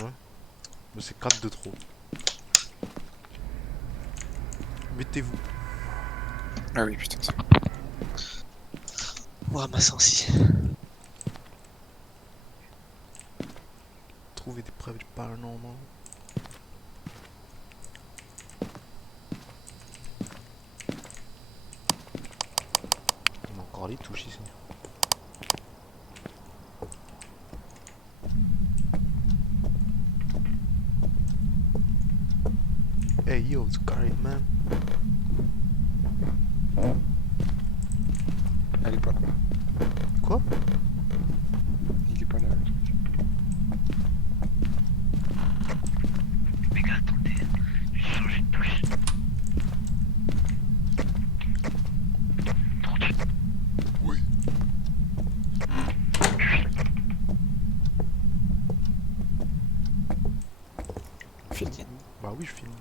Ouais. Mais c'est 4 de trop. Mettez-vous. Ah oui, putain, ça. Ouah, ma sensi. Trouver des preuves du paranormal. On a encore les touches ici. Hey yo, it's Gary man. Elle est pas là. Quoi? Il est pas là, le truc. Les gars, attendez. Je vais changer de touche. Oui. Film. Bah oui, je filme.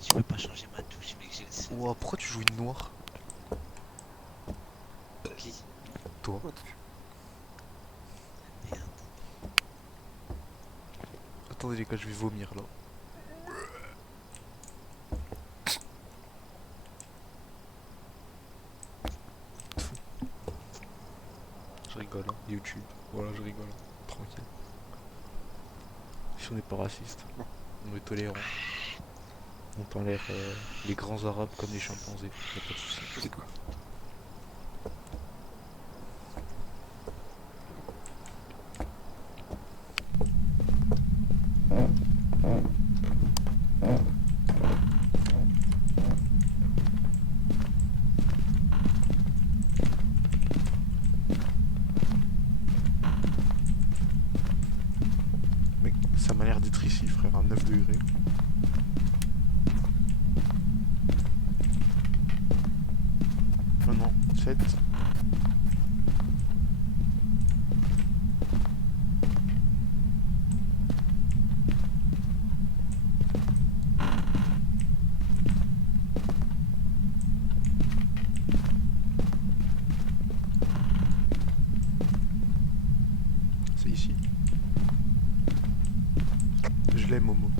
Je peux pas changer ma touche, mec, j'ai le seum. Ouah, pourquoi tu joues une noire? Qui? Toi? What? Merde. Attendez les gars, je vais vomir là. Je rigole, hein. YouTube. Voilà, je rigole. Tranquille. Si on n'est pas raciste, Bon. on est tolérant. On tolère les grands arabes comme les chimpanzés. Y'a pas de soucis. C'est quoi? Mec, ça m'a l'air d'être ici, frère, à 9 degrés. Oh non, 7. C'est ici. Je l'aime, Momo.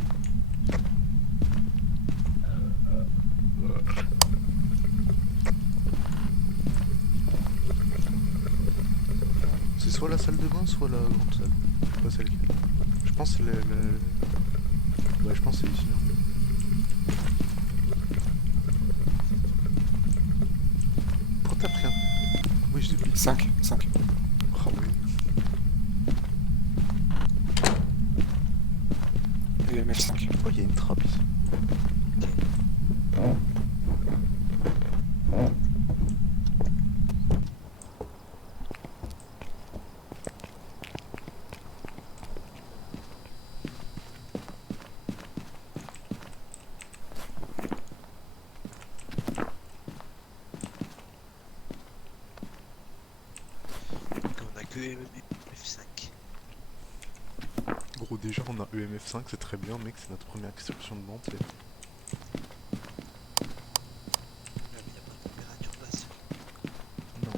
C'est soit la salle de bain, soit la grande salle. Je sais pas c'est laquelle. Je pense que c'est Ouais, je pense que c'est ici. Hein. Pourquoi t'as pris un... Oui, je dis 5. Oh oui. EMF 5. Oh, il y a une trappe ici. Donc on a que F5. Gros, déjà, on a EMF5, c'est très bien, mec. C'est notre première extraction de vente. Là, mais y a pas de température basse. Non.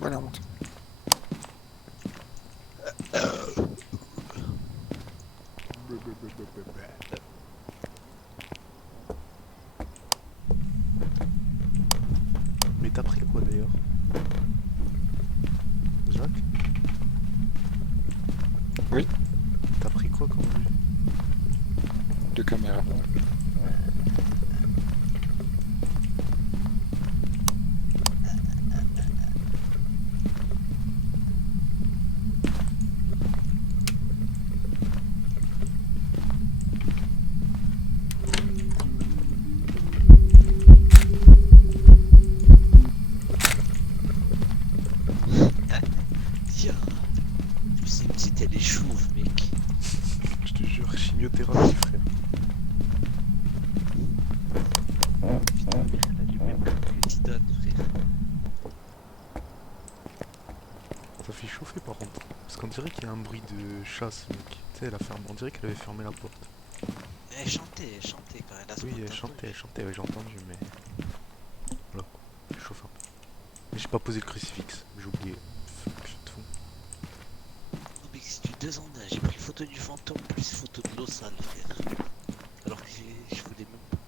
Voilà, on monte. Mais t'as pris quoi d'ailleurs? Jacques? Oui. T'as pris quoi comme vue? 2 caméras. Tiens. C'est une petite, elle est chouve, mec. Je te jure, chimiothérapie, frère. Putain, mais elle a du même que tu donnes, frère. Ça fait chauffer par contre. Parce qu'on dirait qu'il y a un bruit de chasse, mec. Tu sais, elle a fermé. On dirait qu'elle avait fermé la porte. Elle chantait quand elle a Oui, spawn, elle t'as chantait, entendu? ouais, j'ai entendu, mais. Voilà, je chauffe un peu. Mais j'ai pas posé le crucifix, j'ai oublié. Fuck, je te fous. Oh mec, c'est du 2 en 1, j'ai pris photo du fantôme plus photo de l'eau sale, frère. Alors que je voulais même pas.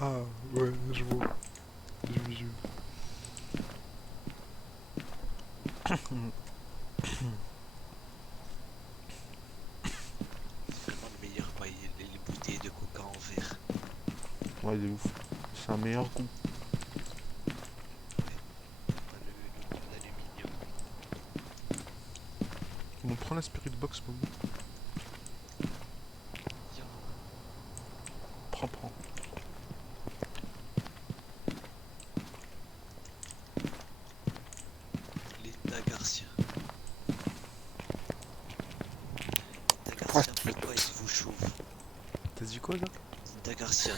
Ah, ouais, je vois. Je. C'est vraiment le meilleur paille, les bouteilles de coca en verre. Ouais, de ouf. C'est un meilleur goût. Pas le goût d'aluminium. On prend la spirit box, Momo. Yo, Prends. Linda Garcia. Linda Pourquoi Garcia, pourquoi il vous chauffe? T'as dit quoi, là? Linda Garcia.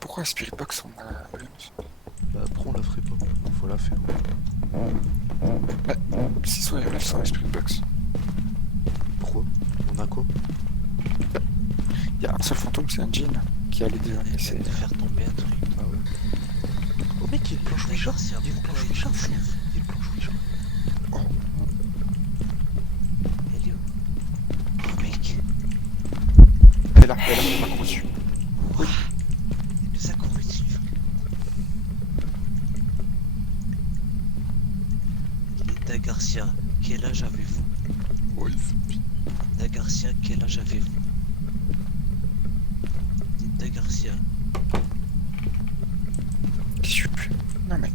Pourquoi Spirit Box on a. Bah, après, on la ferait pas. Faut la faire. Bah, si soit MF sans Spirit Box. Pourquoi? On a quoi? Il y a un seul fantôme, c'est un jean qui allait déjà Elle vient laisser. de faire tomber un truc. Ah ouais. Oh mec, il y a une planche Linda Ouija. Garcia, Il y a une pourquoi planche il Ouija, vous frère. chauffe? Il y a une planche Ouija. Elle est où? Oh mec, Elle est là, elle m'a couru dessus. il nous a couru dessus. Linda Garcia, quel âge avez-vous? Ouais, c'est pire. Linda Garcia, quel âge avez-vous? Linda Garcia, Qu'est-ce que je fais? Non mais.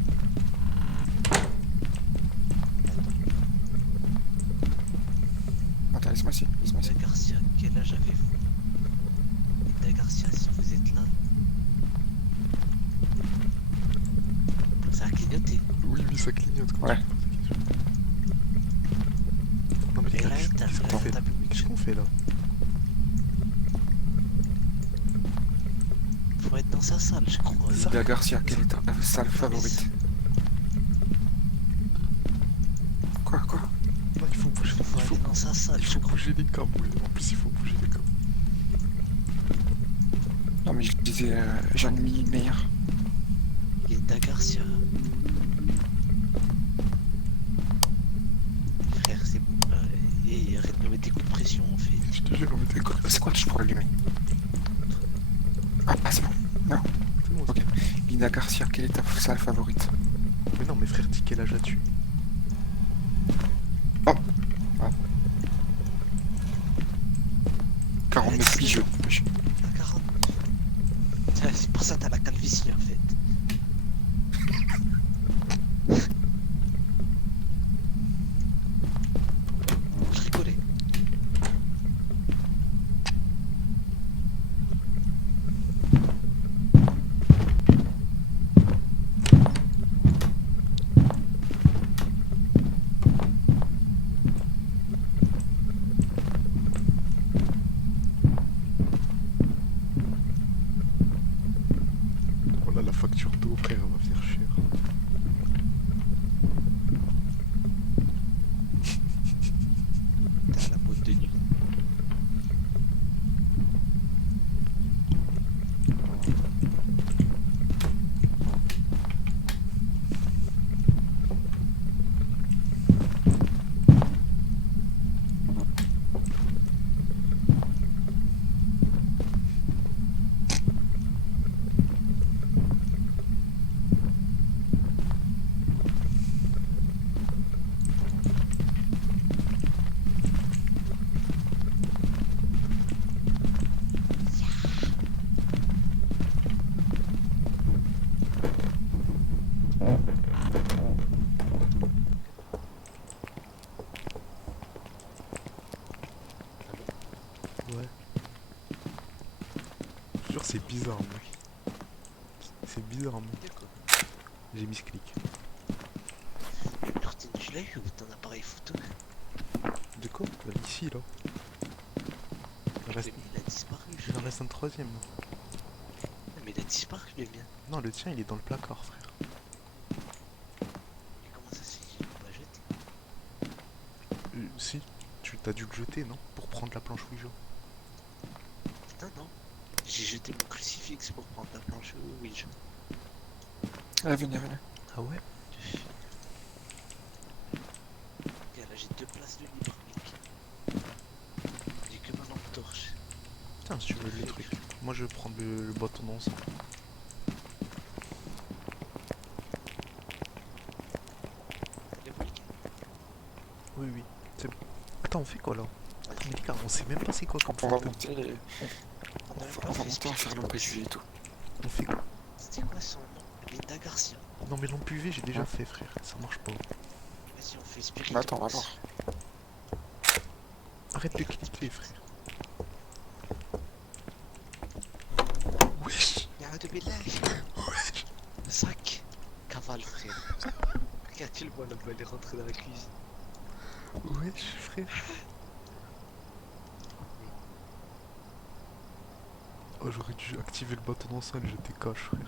Attends, laisse-moi ici. Linda Garcia, quel âge avez-vous? Linda Garcia, si vous êtes là, ça a clignoté. Oui, ça clignote quand Ouais. Non, mais Et là, qu'est-ce t'as qu'on fait? t'as plus Qu'est-ce qu'on fait là? Faut être dans sa salle, je crois. Linda Garcia, quelle est ta salle favorite? Quoi? Non, il faut bouger. Faut Il faut, aller dans sa salle, il je faut crois. bouger les câbles. Ouais. En plus, il faut bouger les câbles. Non mais je disais, j'en ai mis une meilleure. Linda Garcia. Frère, c'est bon là. Et arrête de mettre des coups de pression en fait. Je te jure, mais t'es quoi? C'est quoi que je pourrais allumer? Ah, c'est bon. C'est bon, Ok. Linda Garcia, quelle est ta salle favorite? Mais non, mais frère, dis quel âge as-tu? Oh. 49 pigeons. À 40. C'est pour ça que t'as la calvitie en fait. Je rigolais. Oh là, la facture d'eau, frère, elle va faire cher. T'as la boîte de nuit. Ouais. Je te jure, c'est bizarre, mec. C'est bizarre, mec. J'ai mis ce clic. Martine, tu l'as eu ou ton appareil photo? De quoi? Bah, ici, là. Il reste... Il a disparu. Il en reste un troisième. Mais il a disparu le mien. Non, le tien, il est dans le placard, frère. Mais comment ça se fait qu'il l'a pas jeté? Si, tu T'as dû le jeter, non? Pour prendre la planche Ouija. Non, non. J'ai jeté mon crucifix pour prendre la planche Ouija. Ah, venez, venez. Ah ouais? Regarde, là j'ai 2 places de libre, mec. J'ai que ma lampe torche. Putain, si tu veux les trucs. Moi je vais prendre le bâton d'encens. Les briques. Oui, oui. C'est bon. Attends, on fait quoi là? Attends, mais les gars, on sait même pas c'est quoi comme On va fantôme. monter et... On a même On pas va fait monter en faire l'homme préjugé et tout. On fait quoi? C'était quoi son nom? Linda Garcia. Non, mais lampe UV, j'ai déjà Ouais. fait, frère. Ça marche pas. Vas-y, on fait Spirit Mais attends, Box. alors. Arrête de clipper, frère. Wesh! Y'a de billahi. Wesh! Le sac. Cavale, frère. Regarde, tu le vois là-bas, il est rentré dans la cuisine. Wesh, frère! Oh, j'aurais dû activer le bâton d'encens et j'étais cash, frère.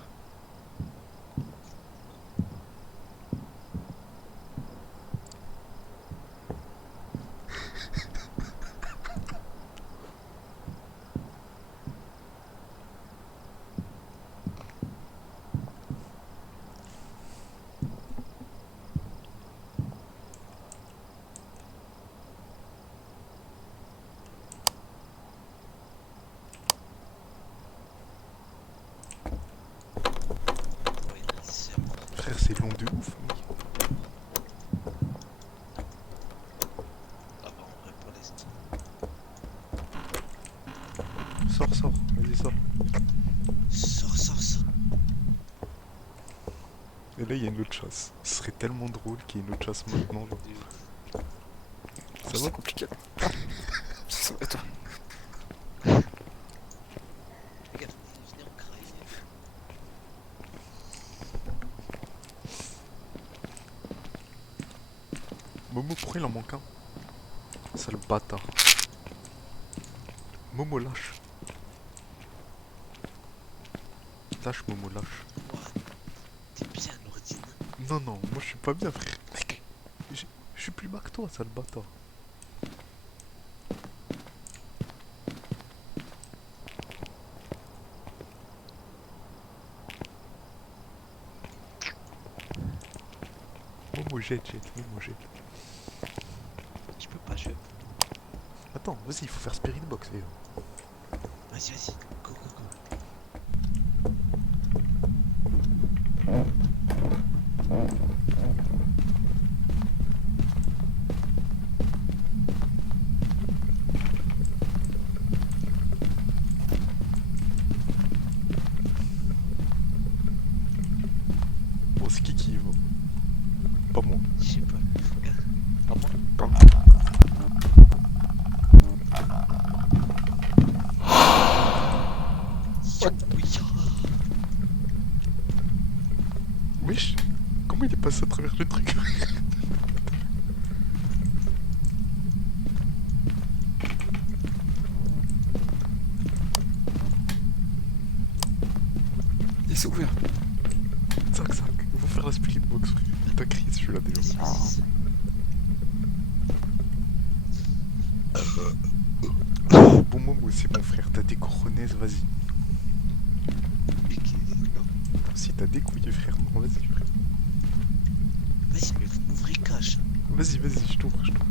Ouais, c'est bon. Frère, c'est long de ouf, mec. Ah bah, en vrai, pour l'instant. Sors, sors, vas-y, sors. Sors, sors, sors. Et là, il y a une autre chasse. Ce serait tellement drôle qu'il y ait une autre chasse maintenant. Genre. Ça va? C'est compliqué. Ça va et toi? Regarde, venez en craille. Momo, pourquoi il en manque un? Sale bâtard. Momo, lâche. Lâche, Momo, lâche. Ouah, t'es bien, Nourdine. Non, non, moi je suis pas bien, frère. Mec, je suis plus bas que toi, sale bâtard. Momo, jette, Momo, jette. Tu peux pas, je. Attends, vas-y, il faut faire Spirit Box, les gars. Vas-y, vas-y. Go, go, go. Bon, c'est qui y va? Pas moi. Je sais pas. Regarde. Pas moi. Bon. Wesh, comment il est passé à travers le truc? Il s'est ouvert. 5-5, il faut faire la Spirit Box, frère. Il t'a crié celui-là déjà. Vas-y, vas-y. Bon, Momo, c'est bon, frère, t'as des coronaises, vas-y. Mais non. Si t'as des couilles, frère, non, vas-y, frère. Vas-y, mais vous m'ouvrez cash. Vas-y, vas-y, je t'ouvre, je t'ouvre.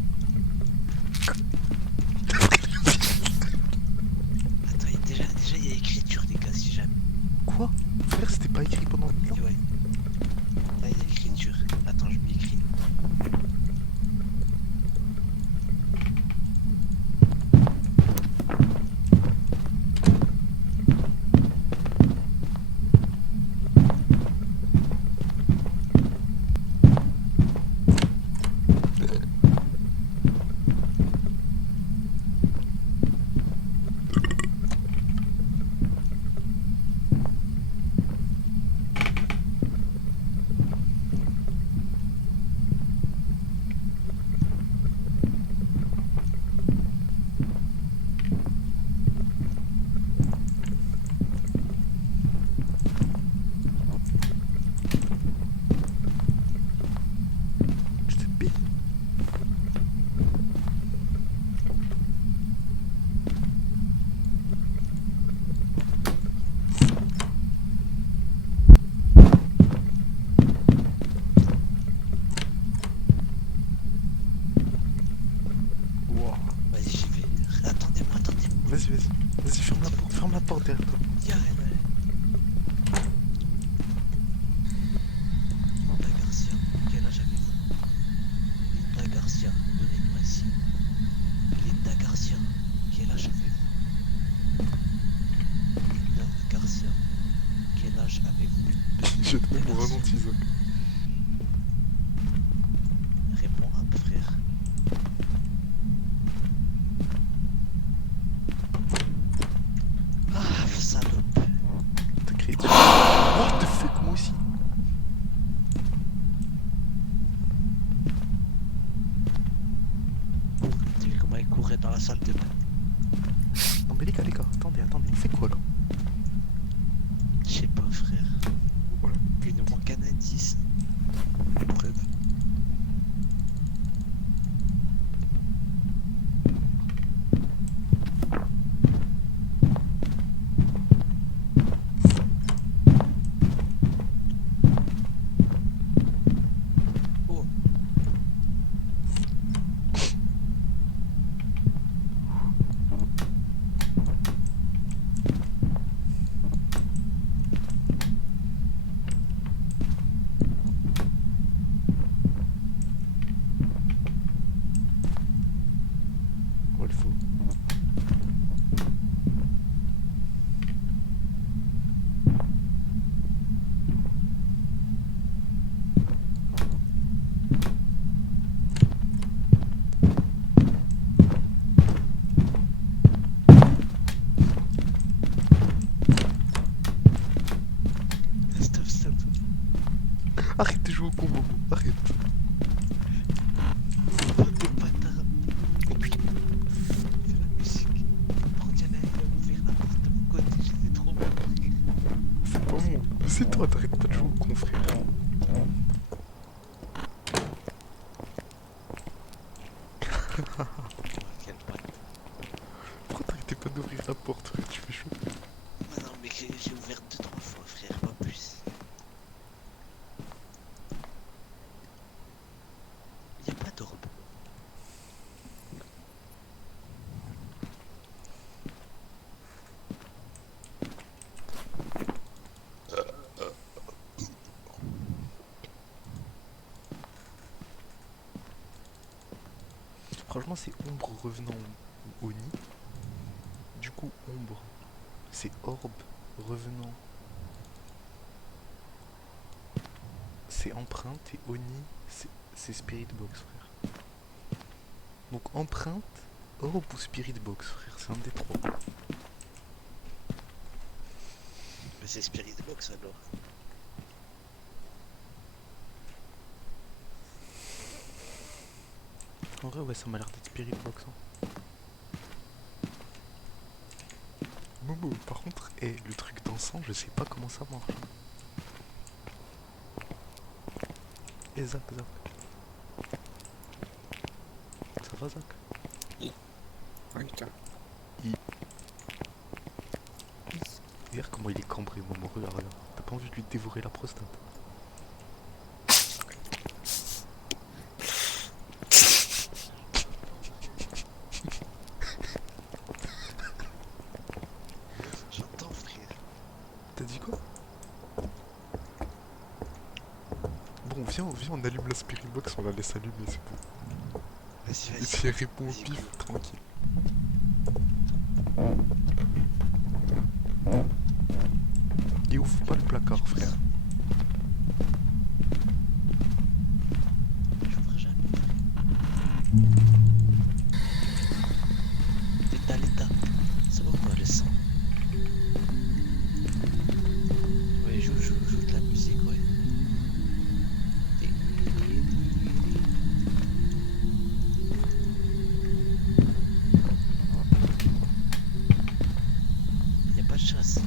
Attends, déjà, il y a écriture, les gars, si jamais. Quoi? Frère, c'était pas écrit pendant 1000 ans? Ouais. Là, il y a écriture. Attends, je m'écris. Vas-y, vas-y. Vas-y, ferme la porte derrière toi. Y'a elle. Linda Garcia, quel âge avez-vous? Linda Garcia, donnez-nous un signe. Linda Garcia, quel âge avez-vous? Linda Garcia, quel âge avez-vous? J'ai trouvé mon ralenti, Zach. Réponds hop, frère. Ah, salope. T'as créé. What the fuck, moi aussi. T'as vu comment il courait dans la salle de bain? Non, mais les gars, attendez, on fait quoi là? Je sais pas, frère. Voilà. Il nous manque un indice. Preuve. Oh, Ouais, le faux. stop. Arrête de jouer au con, Momo. Arrête. Oh, t'es bâtard. Oh putain. C'est la musique. Par contre, y'en a un, il a ouvert la porte de mon côté. J'étais trop mal. C'est pas moi. C'est toi, t'arrêtes pas de jouer au con, frère. Quel bail. Pourquoi t'arrêtais pas d'ouvrir la porte, frère? Tu fais chaud. Ah non, mais j'ai ouvert 2-3 fois, frère, pas plus. Y'a pas d'orbe. Franchement, c'est ombre revenant au nid. Du coup, ombre, c'est orbe revenant. C'est empreinte et Oni, c'est Spirit Box, frère. Donc empreinte, orbe ou Spirit Box, frère, c'est un des trois. Mais c'est Spirit Box alors. En vrai, ouais, ça m'a l'air d'être Spirit Box. Hein. Momo, par contre, le truc dansant, je sais pas comment ça marche. Et Zach. Ça va, Zach? Oui, toi. Regarde comment il est cambré, Momo, regarde. T'as pas envie de lui dévorer la prostate? J'entends, frère. T'as dit quoi? Bon, viens, on allume la Spirit Box, on la laisse allumer, c'est bon. Vas-y, Et si elle répond au Vas-y, pif, go. tranquille. Et ouvre pas le placard, frère. J'ouvre jamais, frère. L'état. C'est bon quoi, le sang. Ouais, joue de la musique, ouais. Y a pas de chasse.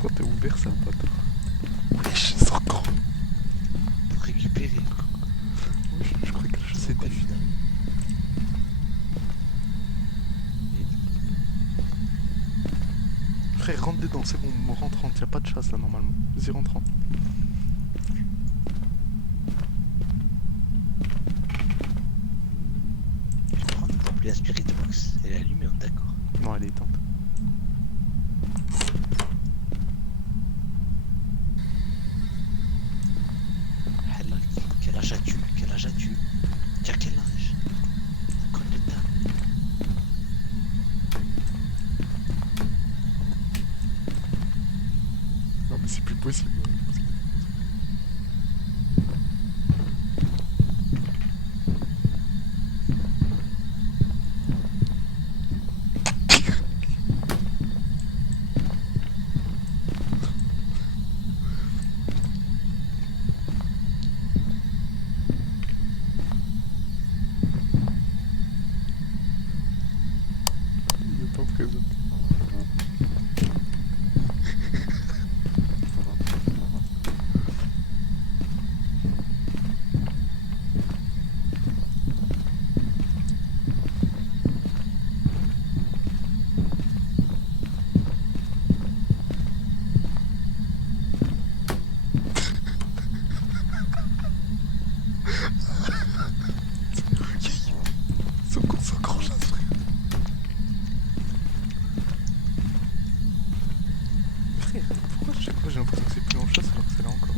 Pourquoi t'as ouvert ça, pote? Wesh, sors grand. Pour récupérer. Je crois que je sais Pourquoi des lui donne Frère, rentre dedans, c'est bon, rentre, y'a pas de chasse là normalement. Vas-y, rentre. T'as appelé la Spirit Box. Elle est allumée, on est d'accord. Non, elle est éteinte. Elle a- Quel âge as-tu? Quel âge as-tu? Tu as quel âge? Quand le temps. Non, mais c'est plus possible. Il est pas présent. C'est encore chasse, frère. Frère, pourquoi chaque fois j'ai l'impression que c'est plus en chasse alors que c'est là encore?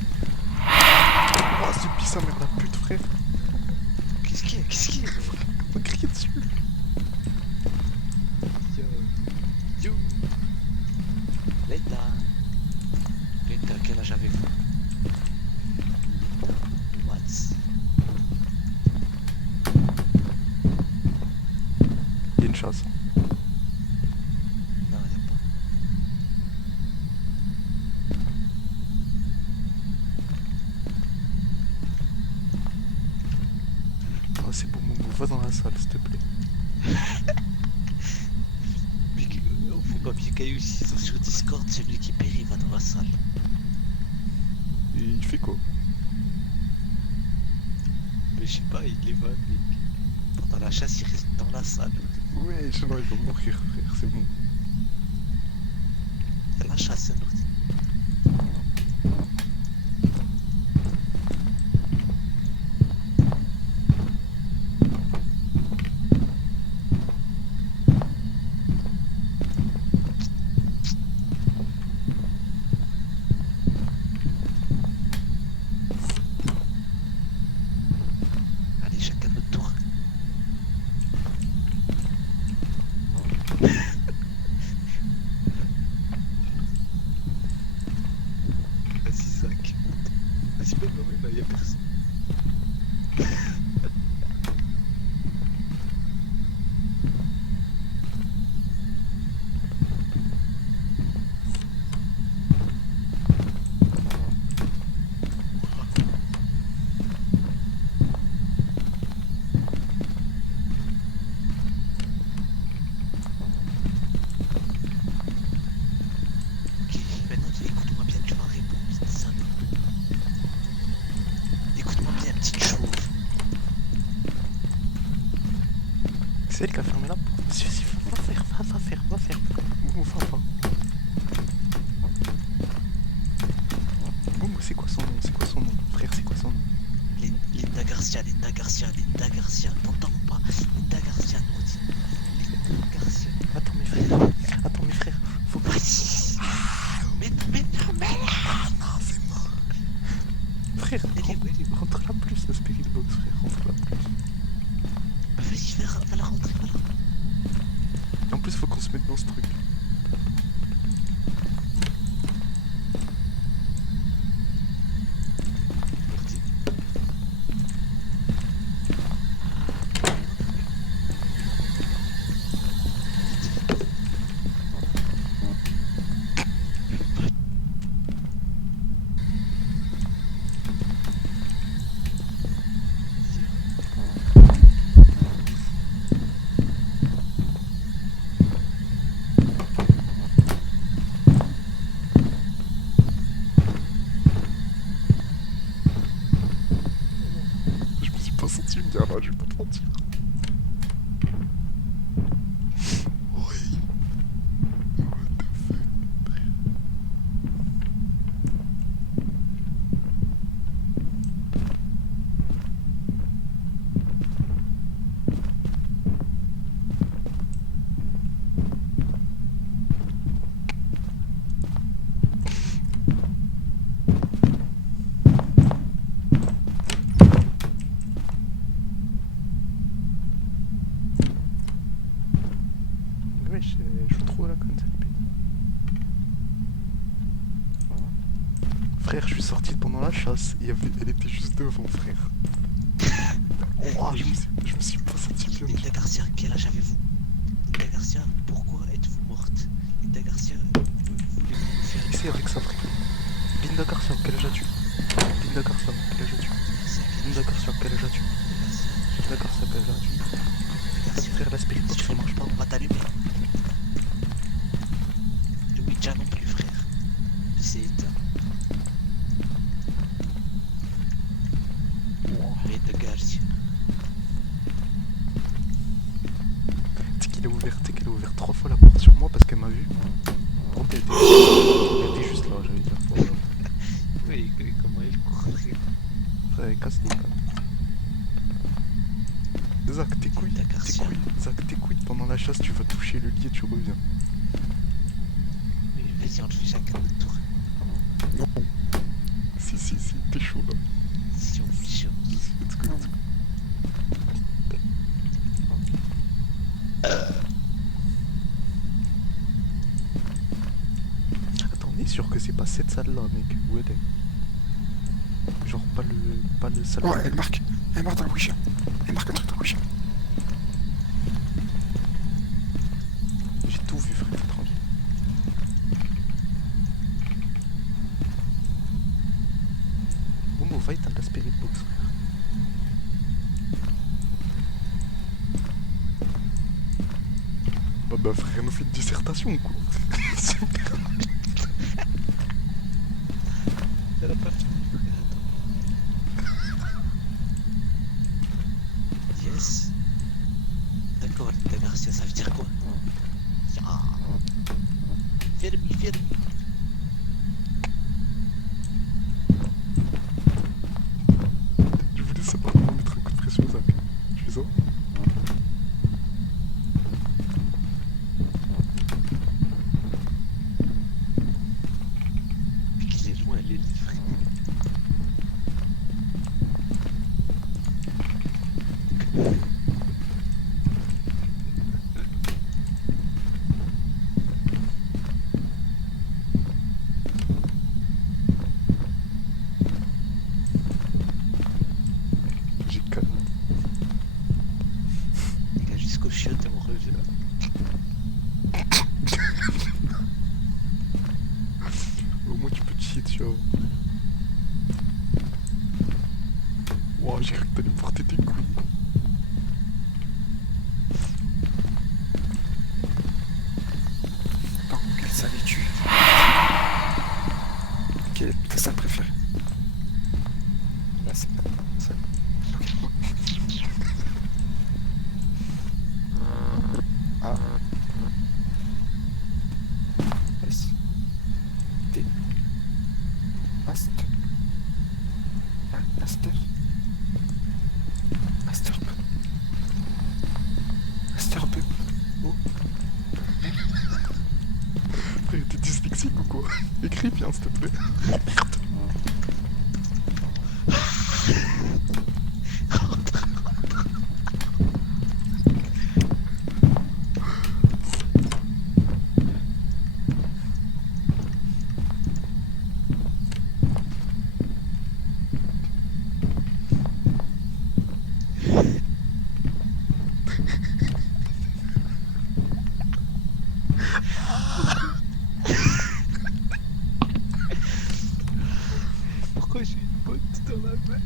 Oh, c'est pis sa mère la pute, frère. Qu'est-ce qu'il y a? Qu'est-ce qu'il y a? On va crier dessus. Yo. Yo. Linda. Linda, quel âge avez-vous? Linda. What's? Il y a une chasse. Non, y'a pas. Oh, c'est bon, Momo, va dans la salle, s'il te plaît. Mais on fait comme Caillou 6 sur Discord, celui qui périt va dans la salle. Et il fait quoi? Mais je sais pas, il les va, mais pendant la chasse, il reste dans la salle. Ouais, je non, il va mourir, frère, c'est bon. Il y a la chasse, un ordi. Allez, chacun notre tour. Vas-y, Zach. Vas-y, même là, y'a personne. Ok, maintenant, écoute-moi bien, tu vas répondre, petite salope. Écoute-moi bien, petite chauve. C'est elle qui a fermé la porte. Vas-y, va faire. Momo, va. Momo, c'est quoi son nom? Frère, c'est quoi son nom? Linda Garcia. T'entends pas? Linda Garcia, nous dit. Linda Garcia. Attends, mes frères. Faut pas. Vas-y. Mais non. Ah non, c'est mort. Frère, rentre là plus, la Spirit Box, frère, rentre là plus. Vas-y, va la rentrer, va la rentrer. Et en plus, faut qu'on se mette dans ce truc. Ordi. Oh, je vais pas te mentir. Oui. What the fuck, frère. Ouais, je joue trop à la conne cette pute. Frère, je suis sorti pendant la chasse, elle était juste devant, frère. Oh, je me suis pas senti bien. Linda Garcia, quel âge avez-vous? Linda Garcia, pourquoi êtes-vous morte? Linda Garcia, voulez-vous me faire Essaye avec ça, frère. Linda Garcia, quel âge as-tu? Linda Garcia, quel âge as-tu? Linda Garcia, quel âge as-tu? Linda Garcia, quel âge as-tu? Frère, la spirit box, ça marche pas. On va t'allumer. Le Ouija non plus, frère. C'est éteint. Linda Garcia. Tu sais qu'elle a ouvert 3 fois la porte sur moi parce qu'elle m'a vu. Par contre, elle était juste là, j'allais dire. Voilà. Oui, comment il court, frère. Frère, elle casse les couilles. Zach, tes couilles, Zach, tes couilles, pendant la chasse, tu vas toucher le lit et tu reviens. Mais vas-y, on le fait chacun notre tour. Non. Si, t'es chaud là. Si on fait chaud. Let's go, let's go. Attends, on est sûr que c'est pas cette salle là, mec. Où est-elle? Genre pas le salon. Ouais, elle marque dans le Ouija. Elle marque un truc dans le Ouija. J'ai tout vu, frère, t'es tranquille. Momo, va éteindre la spirit box, frère. Bah frère, elle nous fait une dissertation, quoi. Super. Elle a pas fini, frère, attends. Yes. D'accord, Linda Garcia, ça veut dire quoi? Ah. Fermi. Je voulais savoir comment mettre un coup de pression, Zach. Je fais ça. Mais qu'il est loin, elle est livrée. J'ai calme. Les gars, jusqu'au chiottes et on revient. Au moins tu peux te chier dessus avant. Wow, j'ai cru que t'allais porter tes couilles. Attends, quelle salle es-tu? Quelle est ta salle préférée? Là, c'est pas ça. A S T Ast Aster Asterb Asterb. Oh, Frère, t'es dyslexique ou quoi? Écris bien, s'il te plaît. Merde. Pourquoi j'ai une botte dans la main?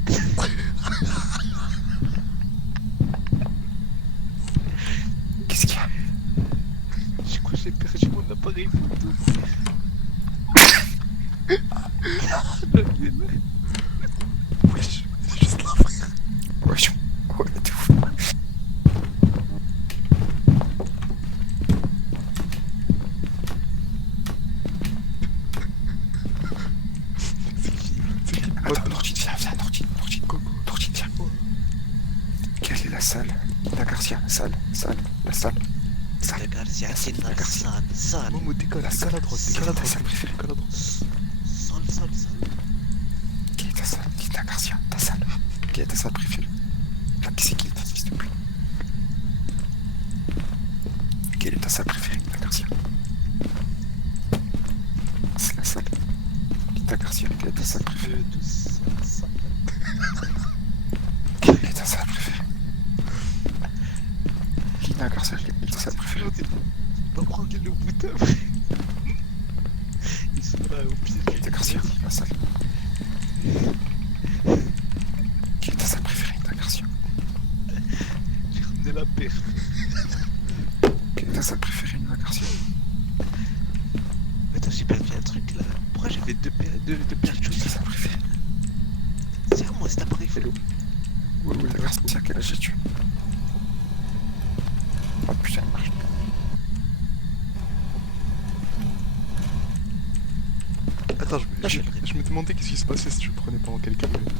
qu'est-ce qu'il y a? Je crois que j'ai perdu mon appareil photo. Wesh, c'est juste là, frère. Ouais, ouais, t'es ouf. salle, la salle. Linda Garcia, c'est Linda la Garcia. salle. Momo, décale à droite, décale à droite, décale à droite. Salle. Quelle est ta salle? Linda Garcia, ta salle. Quelle est ta salle préférée? Enfin, qui c'est qui est ta s'il te plaît? Quelle est ta salle préférée, Linda Garcia? C'est la salle. Linda Garcia, quelle est ta salle préférée? Quelle est ta salle préférée? Linda Garcia, quelle est ta salle préférée? Va prendre le bout après. Ils sont là au pied du Linda Garcia, la salle. Quelle est ta salle préférée, Linda Garcia? J'ai ramené la paire. Quelle est ta salle préférée, Linda Garcia? Attends, j'ai perdu un truc là. Pourquoi j'avais deux paires de Quelle est ta chaussures? salle préférée? C'est à moi cet appareil photo. Oui, Linda Garcia, quel âge as-tu? Oh putain, il marche. Attends, je me demandais qu'est-ce qui se passait si tu le prenais pendant quelques minutes.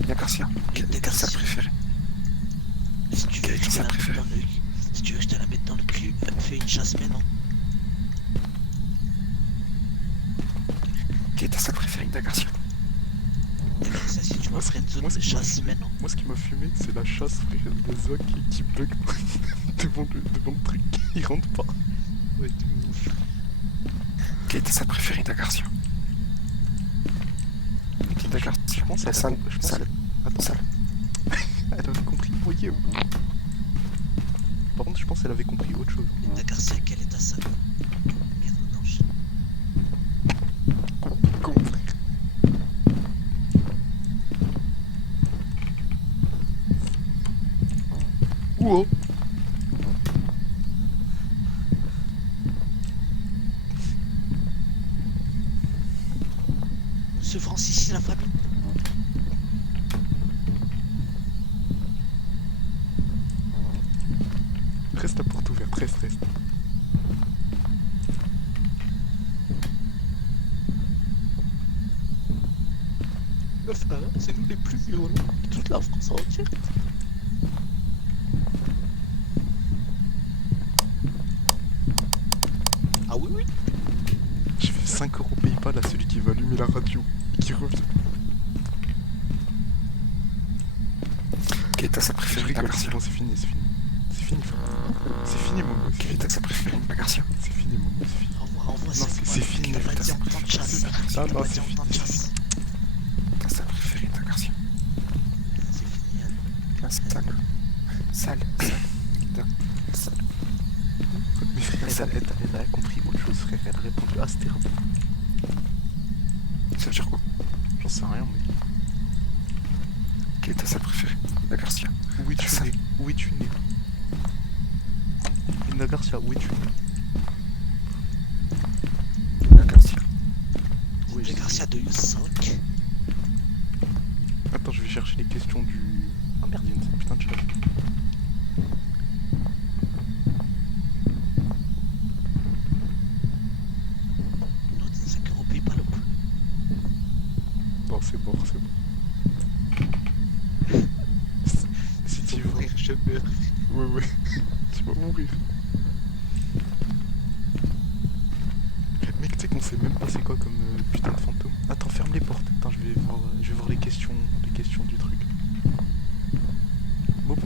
Linda Garcia, quelle est ta salle préférée? Si tu veux que je te la mette dans le... Si tu veux que je te la mette dans le cul, fais une chasse maintenant. Quelle est ta salle préférée, Linda Garcia? D'accord, ça, si tu m'as fait une zone, chasse maintenant. Moi, ce qui m'a fumé, c'est la chasse, frère. Le Zoc qui bug devant le truc. Il rentre pas. Ouais, de ouf. Quelle est ta salle préférée, Linda Garcia? Linda Garcia, Je pense la qu'elle a salle, compris. salle, Attends, salle. elle avait compris. Ok. Par contre, je pense qu'elle avait compris autre chose. Linda Garcia, quelle est ta salle? Merde, non, je... Con, frère. Ouah. Monsieur Francis, la famille. Reste la porte ouverte, reste. Enfin, c'est nous les plus violents de toute la France entière. Ah oui, oui. Je fais 5 € PayPal à celui qui va allumer la radio et qui revient. Quelle est ta salle Je préférée, Linda rigole, Garcia? c'est bon, c'est fini. C'est fini, Momo. Quelle est ta salle préférée, Linda Garcia? C'est fini, Momo, c'est fini. Envoie Non, c'est fini. Il a dit en temps de chasse. Ah Il non, a dit c'est en temps de fini. chasse. Ta salle préférée, Linda Garcia? C'est fini. Hein. La salle. Salle. Linda. Salle. Mais frère, elle a compris autre chose, frère. Elle a répondu à Sterbe. Ça veut dire quoi? J'en sais rien, mais. Quelle est ta salle préférée, Linda Garcia? Où es-tu Ça. né? Où es-tu né? Linda Garcia, où es-tu né? Linda Garcia. Oui, Les Garcia de U5. Attends, je vais chercher les questions du. Ah merde, il y a une putain de chat. Nous, 5 € PayPal ou quoi? Bon, c'est bon. Si tu veux. Mourir, je meurs. Ouais. Tu vas mourir. Mec, tu sais qu'on sait même pas c'est quoi comme putain de fantôme. Attends, ferme les portes. Attends, je vais voir les questions du truc. Momo,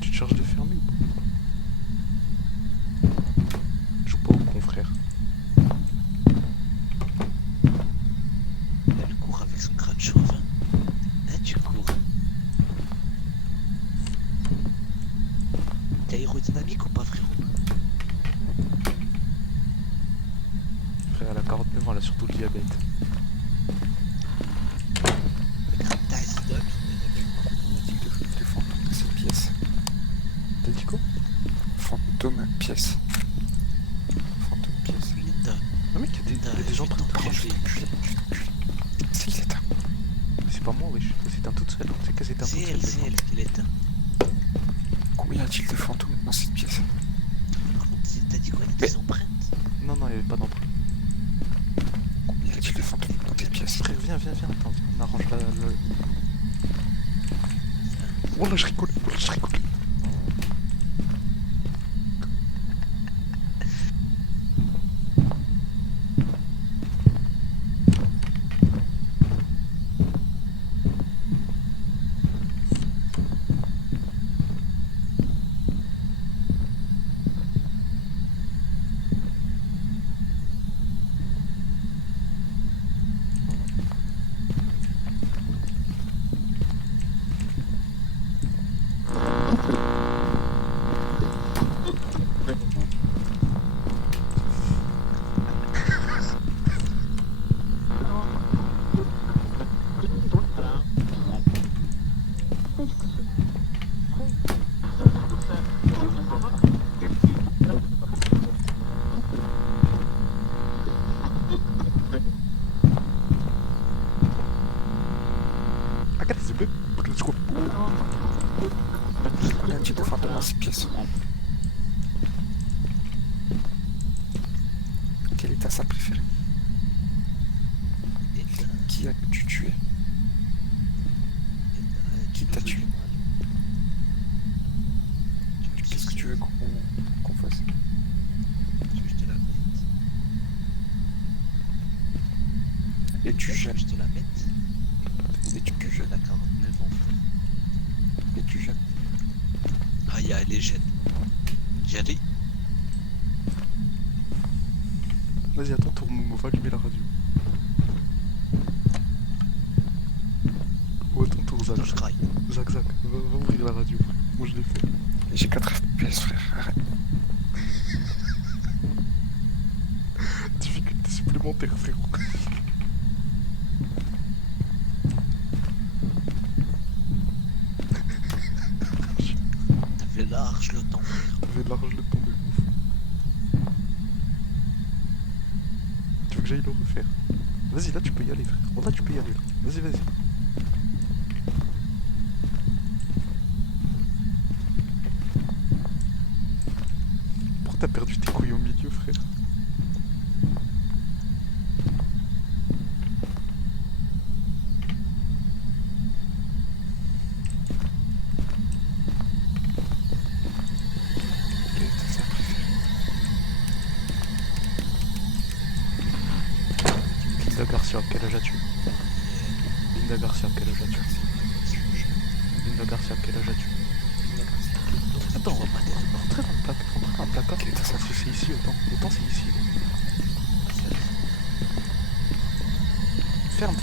tu te charges de fermer ou pas? Joue pas au con, frère. Elle court avec son crâne chauve. Hein, tu cours. T'es aérodynamique ou pas, frérot? Frère, elle a 49 ans, elle a surtout le diabète. Le crâne d'Aïsidol. Le fantôme de cette pièce. T'as dit quoi? Fantôme pièce. Fantôme pièce. Linda. Non mec, il y a des gens en train de parler. Si, il est là. C'est pas moi, wesh. C'est un toute seule. C'est que c'est un toute seule. C'est elle qui l'éteint. Combien y a-t-il de fantômes dans cette pièce? Par contre, t'as dit quoi? Il y a des empreintes. Non, il n'y avait pas d'emploi. Combien y a-t-il de fantômes dans cette pièce? Frère, viens, attends, viens, on arrange la... Oh là, je rigole, oh là, je rigole. Agradecido por desculpa. Il y a un type de fantôme dans cette pièce. Quelle est ta salle préférée? Qui as-tu tué? Qui t'a tué? Qu'est-ce que tu veux qu'on fasse? Tu veux que je te la mette? Es-tu Tu veux jeune? que je te la mette? Es-tu jeune? Elle a 49 ans. Es-tu jeune? Ah, elle est jeune. J'y allais. Vas-y, attends, tourne Momo, va allumer la radio. Ou à ton tour, Zach. Dans le cry. Zach, va ouvrir la radio. Moi, je l'ai fait. J'ai 4 FPS, frère, arrête. Difficulté supplémentaire, frérot. T'avais large le temps, frère. J'avais large le temps de ouf. Tu veux que j'aille le refaire? Vas-y, là, tu peux y aller, frère. Oh, là, tu peux y aller, là. Vas-y, vas-y. Pourquoi t'as perdu tes couilles au milieu, frère? Quelle est ta salle préférée? Linda Garcia, quel âge as-tu? Linda Garcia, quel âge as-tu? Linda Garcia, quel âge as-tu? Attends, rentrez dans le placard. Rentrez dans le placard. Quelle est ta salle Parce que c'est ici, autant c'est ici. Ferme.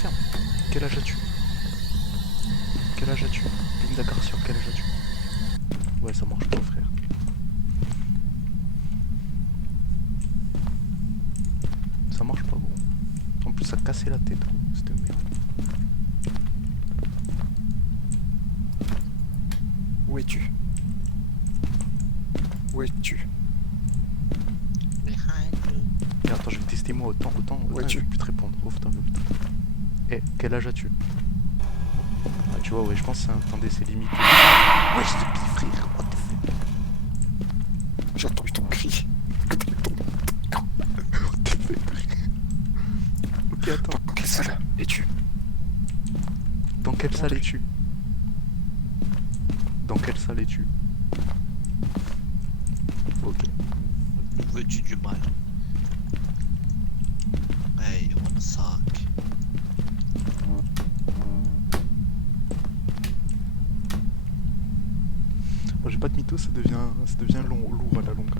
Quel âge as-tu? Quel âge as-tu? Linda Garcia, quel âge as-tu? Ouais, ça marche pas, frère. Ça marche pas, gros. En plus, ça a cassé la tête, gros. C'était merde. Où es-tu? Où es-tu? Et attends, je vais tester moi autant Ouais, je vais plus te répondre. Oh putain, Eh, quel âge as-tu? Ah, tu vois, ouais, je pense que c'est un temps d'essai limité. Ouais, je te plie, frère. What the fuck? J'ai entendu ton cri. What the fuck? Ok, attends. Dans quelle salle es-tu? Dans quelle salle es-tu? Dans quelle salle es-tu? Ok. Nous veux-tu du mal? Hey, on a sac. Moi, j'ai pas de mytho, ça devient lourd à la longue.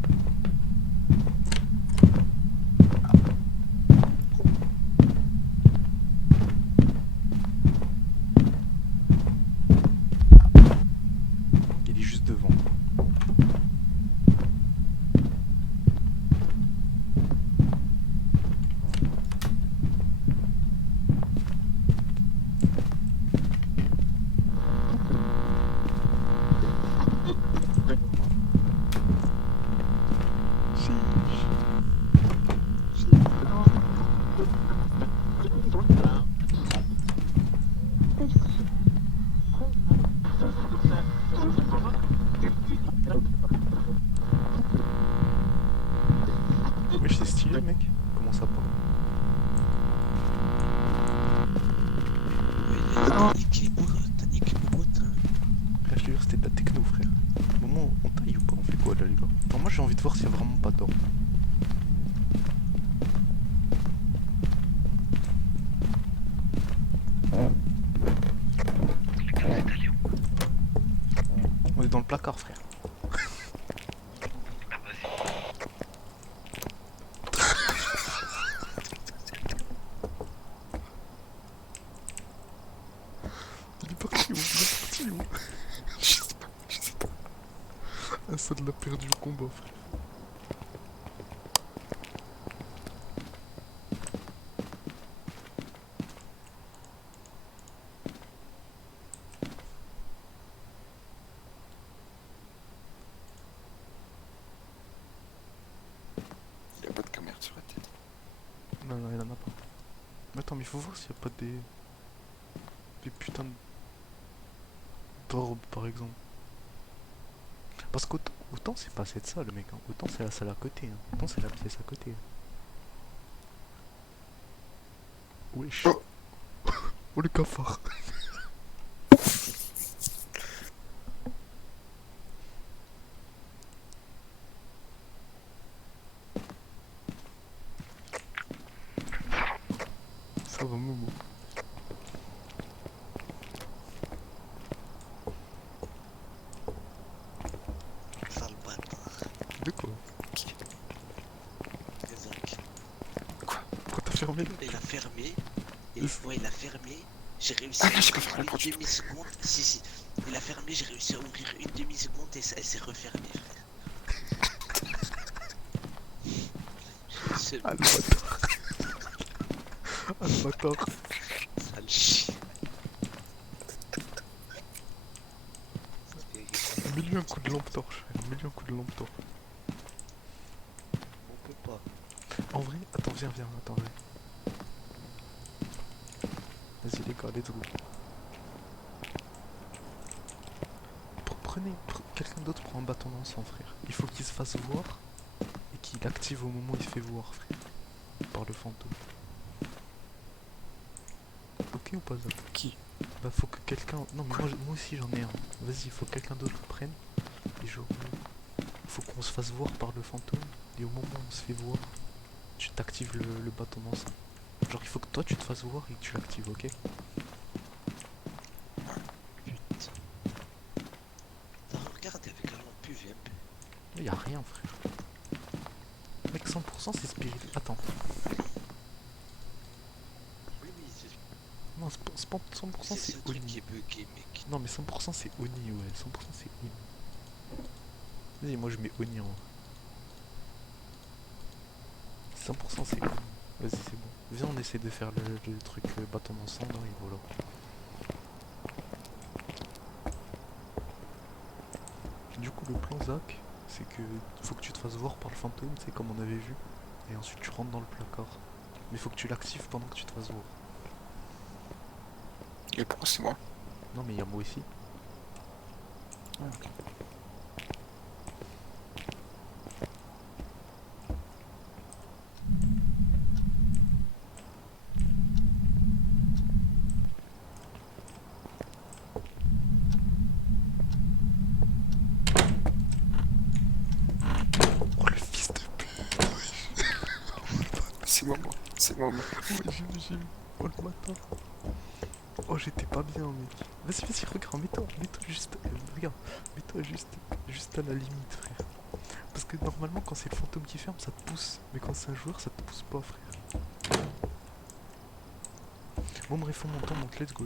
Il est juste devant. Wesh, c'est stylé, mec. Comment ça parle? T'as niqué beaucoup, hein. Frère, je te D'accord, frère. Ah, vas-y. Il est parti où? Il est parti où? Je sais pas, je sais pas. Assad l'a perdu au combat, frère. Il y a pas de caméra sur la tête. Non, non, il en a pas. Mais attends, mais il faut voir s'il y a pas des putains d'orbes, par exemple. Parce qu'autant c'est pas cette salle, mec. Hein. Autant c'est la salle à côté. Hein. Autant c'est la pièce à côté. Wesh. Oh. Oh le cafard. Ça va, Momo. Sale bâtard. De quoi? Isaac. Pourquoi t'as fermé là? Il a fermé. Ouf. Ouais, il a fermé. J'ai réussi Ah, à là, j'ai pas ouvrir fermé le une produit. demi-seconde. Si, si. Il a fermé, j'ai réussi à ouvrir une demi-seconde et elle s'est refermée, frère. C'est Ah le bâtard. Ah le bâtard. sale chien. Mets-lui un coup de lampe torche. Mets-lui un coup de lampe torche. On peut pas. En vrai, attends, viens, attends, viens. Vas-y les gars, let's go. Quelqu'un d'autre prend un bâton dans son frère. Il faut qu'il se fasse voir et qu'il active au moment où il se fait voir, frère. Par le fantôme. Ok ou pas ça? Qui? Bah faut que quelqu'un... Non mais moi aussi j'en ai un. Vas-y, faut que quelqu'un d'autre le prenne. Et genre... faut qu'on se fasse voir par le fantôme. Et au moment où on se fait voir, tu t'actives le bâton dans ça. Genre il faut que toi tu te fasses voir et que tu l'actives, ok? Putain. T'as regardé avec un lampe UV. Mais y'a rien frère. Mec 100% c'est spirit. Attends. Oui, oui, c'est Non, 100% ce c'est truc Oni. qui est bugué, mec. Non mais 100% c'est Oni, ouais. 100% c'est Oni. Vas-y, moi je mets Oni en... 100% c'est Oni. Vas-y, c'est bon. Viens, on essaie de faire le truc bâton ensemble, hein, et voilà. Du coup, le plan Zach, c'est que faut que tu te fasses voir par le fantôme, c'est comme on avait vu. Et ensuite tu rentres dans le placard. Mais faut que tu l'actives pendant que tu te fasses voir. Et pourquoi c'est moi? Non mais il y a moi aussi. Ah, ok. Oh le fils de pute. C'est moi. C'est moi. Ouais, j'ai vu. Oh le matin. Oh j'étais pas bien mec. Vas-y, regarde, mets-toi juste. Regarde, mets-toi juste à la limite frère. Parce que normalement quand c'est le fantôme qui ferme ça te pousse. Mais quand c'est un joueur ça te pousse pas frère. Bon bref on monte, let's go.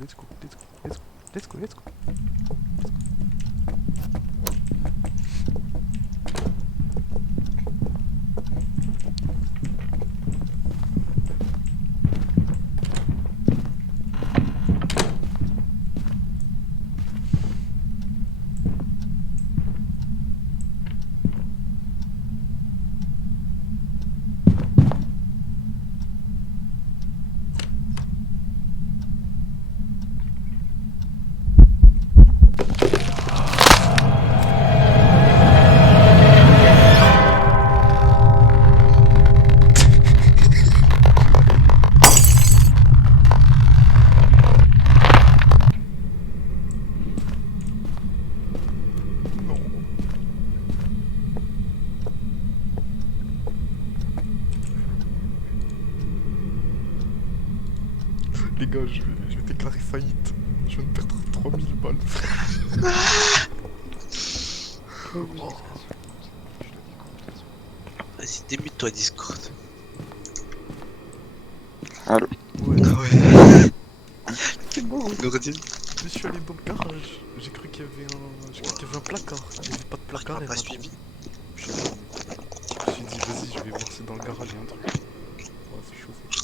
Non. Les gars, je vais déclarer faillite. Je viens de perdre 3000 balles. Oh. Vas-y, démute-toi, Discord. Allô. Ouais. Ouais. C'est bon, Gordien. Je suis allé dans le garage. J'ai cru qu'il y avait un. J'ai cru qu'il y avait un placard. Il y avait pas de Tu placard m'as et pas m'a suivi. Je me suis dit, vas-y, je vais voir si dans le garage il y a un truc. Ouais, c'est chaud, c'est